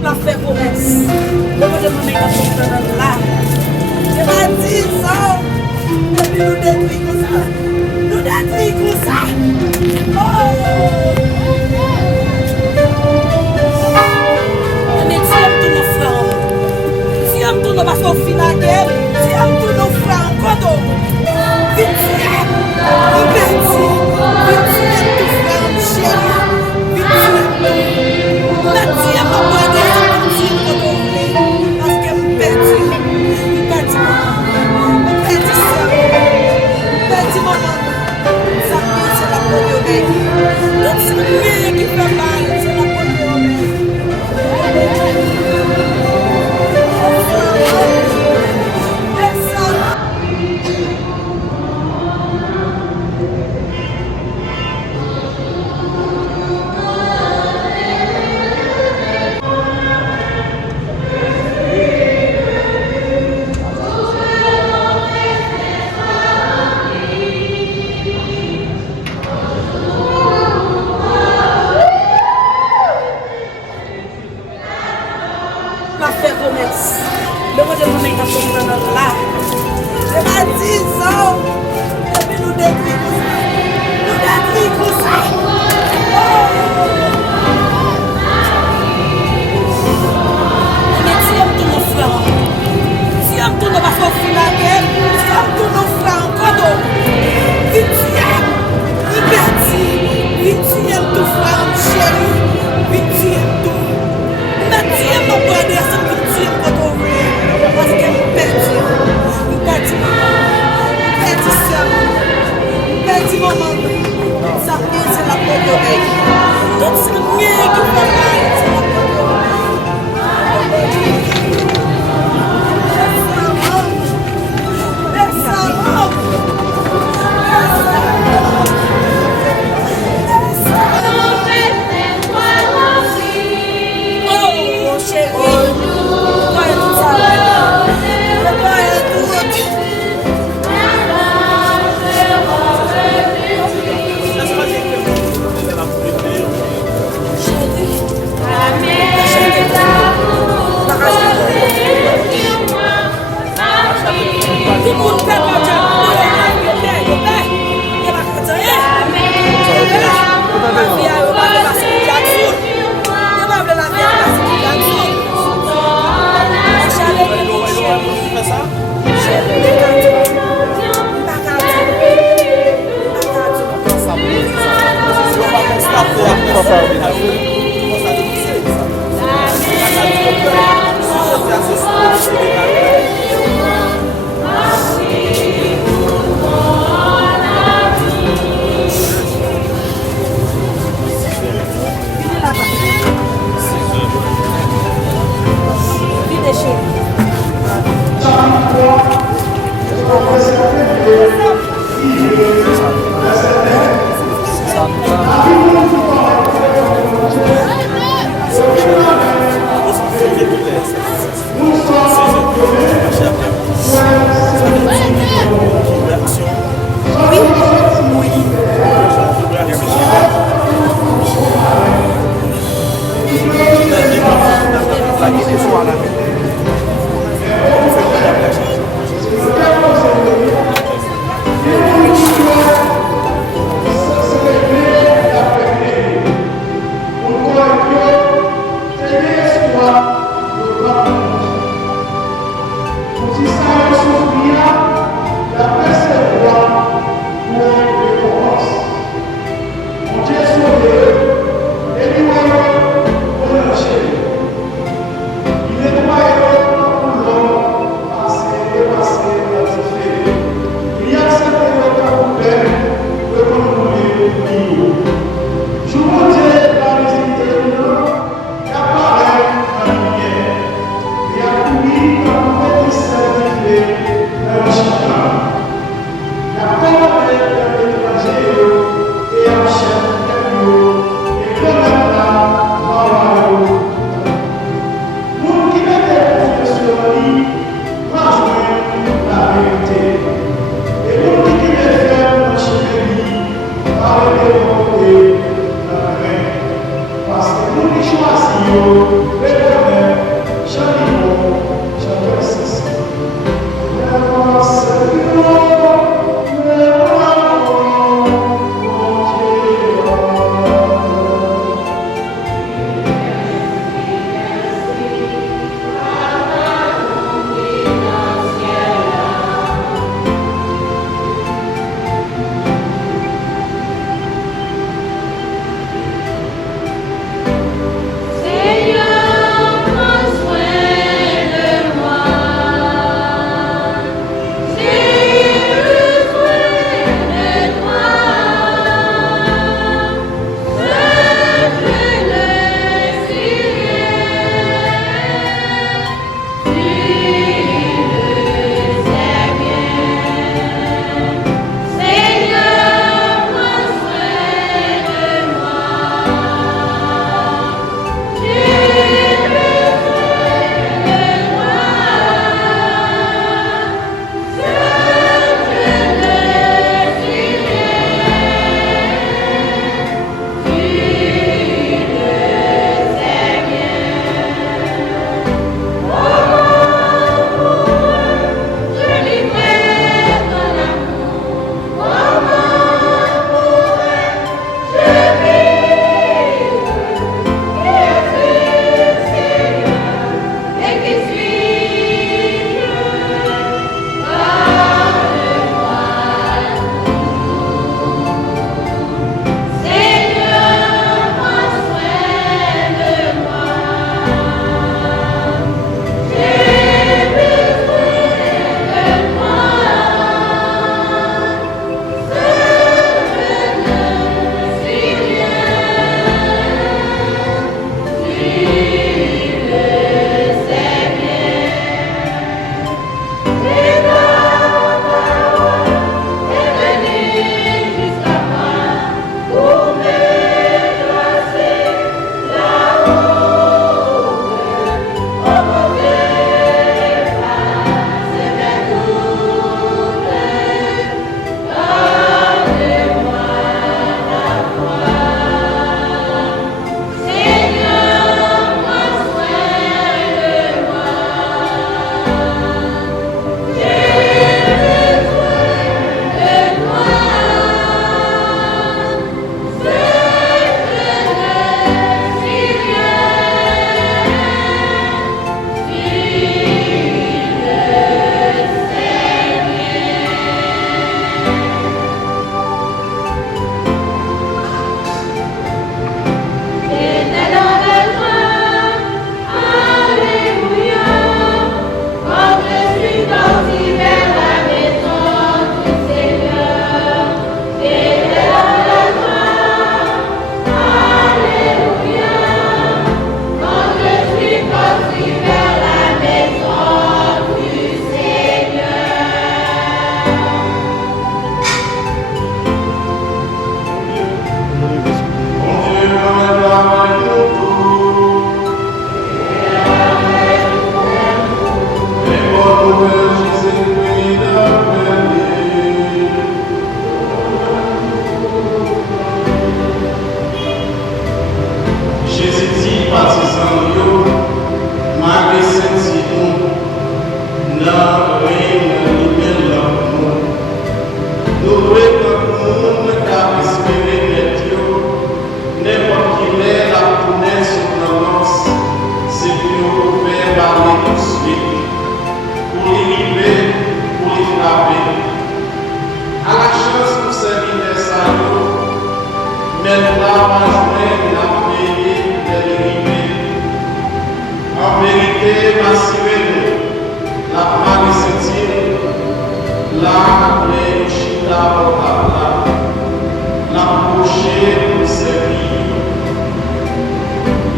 La fait promesse. Le monde de mon état là. Je m'a dit ça. Depuis nous détruisons comme ça. Nous détruisons comme ça. Oh! Mais tu aimes tous nos frères. Tu aimes tous nos parce qu'on finit la guerre. Tu aimes tous nos frères encore. Vite, tu aimes. Vite, tu aimes tous frères chéris. Vite, tu aimes. La tu aimes ma bonne. Donc c'est lui qui fait mal, c'est la première. La fait promesse. Le monde de mon état là. Je m'a dit ça. Depuis nous détruisons ça. Nous détruisons ça. Mais tu aimes tous nos frères. Tu aimes tous nos parce qu'on finit la guerre. Tu aimes tous nos frères encore. Vite tu aimes. Vite tu aimes tous frères chéris. Vite tu aimes tout. Mais tu aimes ma bonne et ça me tire pas d'ouvrir. Parce que je perds. Je perds seulement. Je perds maman. Ça c'est la première. Donc c'est mieux qui fait mal. C'est la Il est m'assurer la Marie-Septime, là, les chita la coucher pour servir.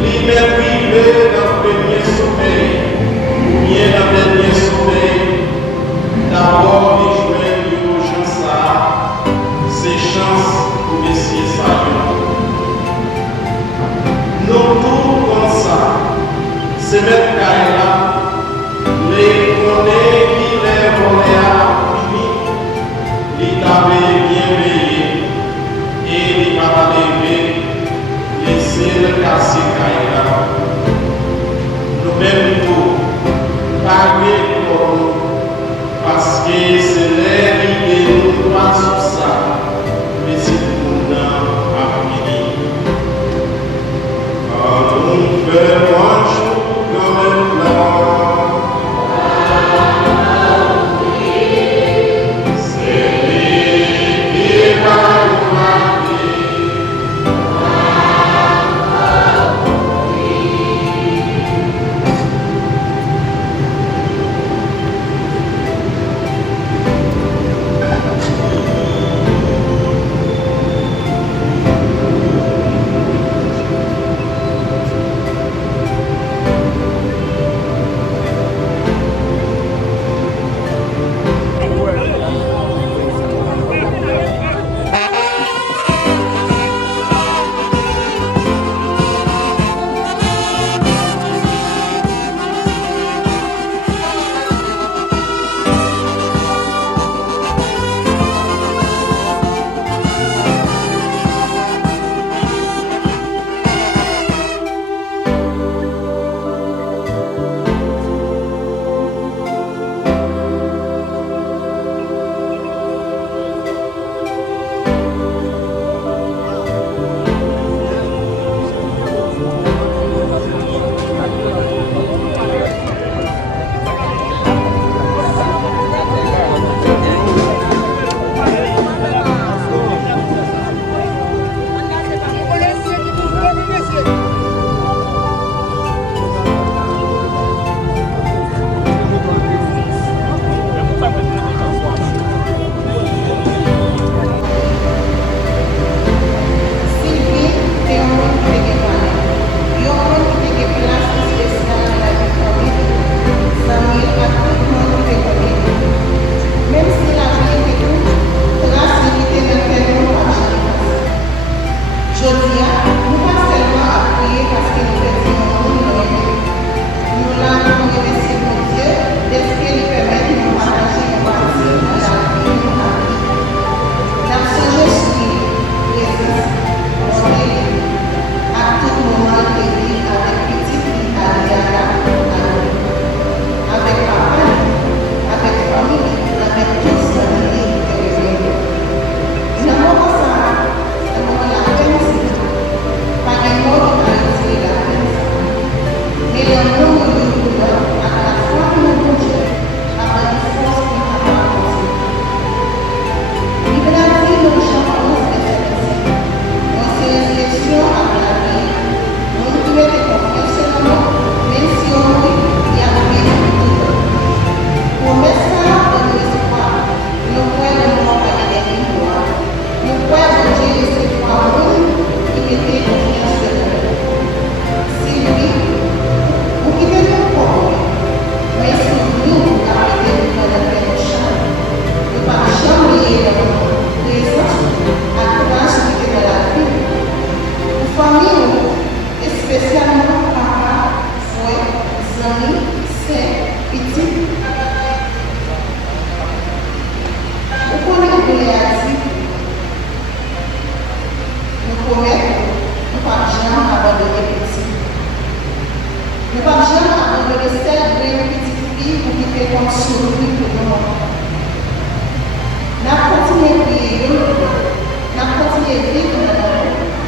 Lui m'est privé dans le premier sommeil, ou bien dans le dernier sommeil. D'abord, il jouait aux gens ça, ses chances pour messieurs ça. Nous tout comme ça, c'est mettre là, les connaît qui les volés à fini, les taper bien veillé, et les pas lever, laisser le casser là. Nous-mêmes tout, parler pour nous, parce que c'est l'idée de nous pas sur ça, mais c'est pour nous à fini. On fait un jour comme un plan.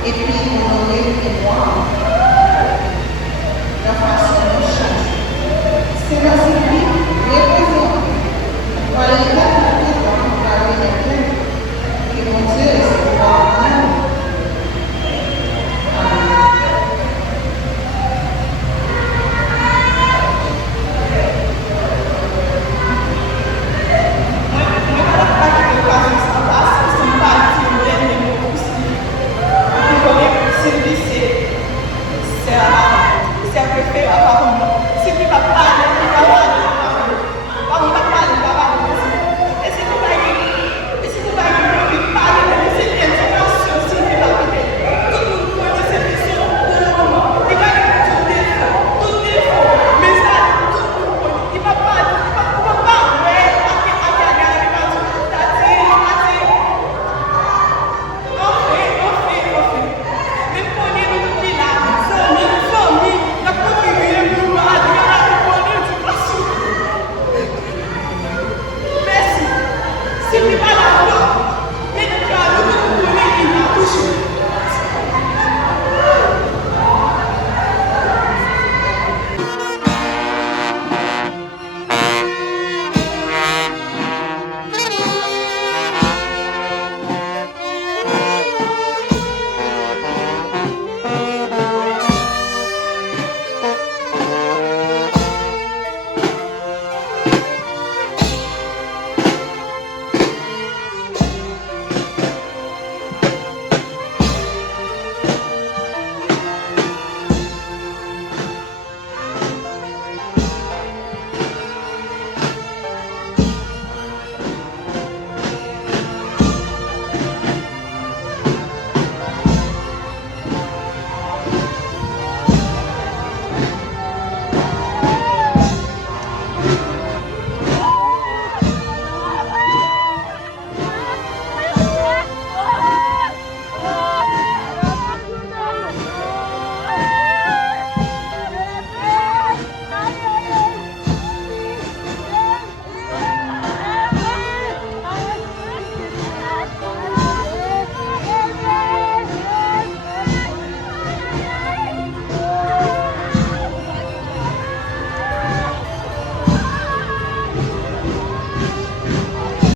Et puis, on en est mémoire. La façon